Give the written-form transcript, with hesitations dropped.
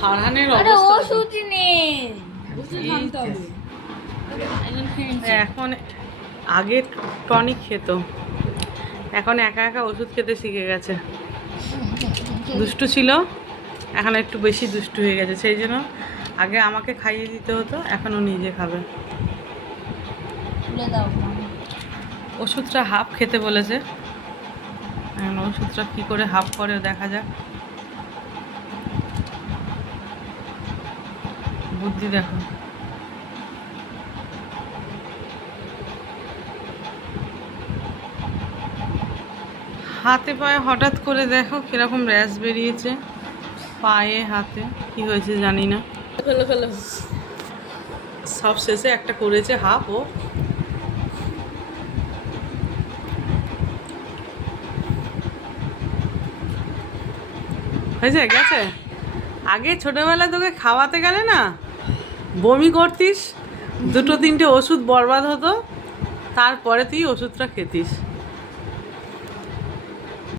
ফারহানের আরে অবস্থা ওষুধ নেই, ওষুধ এই আনতে যে। হবে। একজন খেয়ে নিচ্ছে। এখন আগে টনিক খেত, এখন একা একা ওষুধ খেতে শিখে গেছে। দুষ্টু ছিল, এখন একটু বেশি দুষ্টু হয়ে গেছে, সেই জন্য আগে আমাকে খাইয়ে দিতে হতো, এখন ও নিজে খাবে। তুলে দাও মা। ওষুধটা হাফ খেতে বলেছে, এখন ওষুধটা কী করে হাফ করে দেখা যাক। বুদ্ধি দেখো। হাতে পায়ে হঠাৎ করে দেখো কিরকম র্যাশ বেরিয়েছে, পায়ে হাতে কি হয়েছে জানি না। ফেলো ফেলো। সব শেষে একটা করেছে হাফ ও। হয়েছে গেছে। আগে ছোটবেলায় তোকে খাওয়াতে গেলে না বমি করতিস, দুটো তিনটে ওষুধ বরবাদ হতো, তারপরে তুই ওষুধটা খেতিস।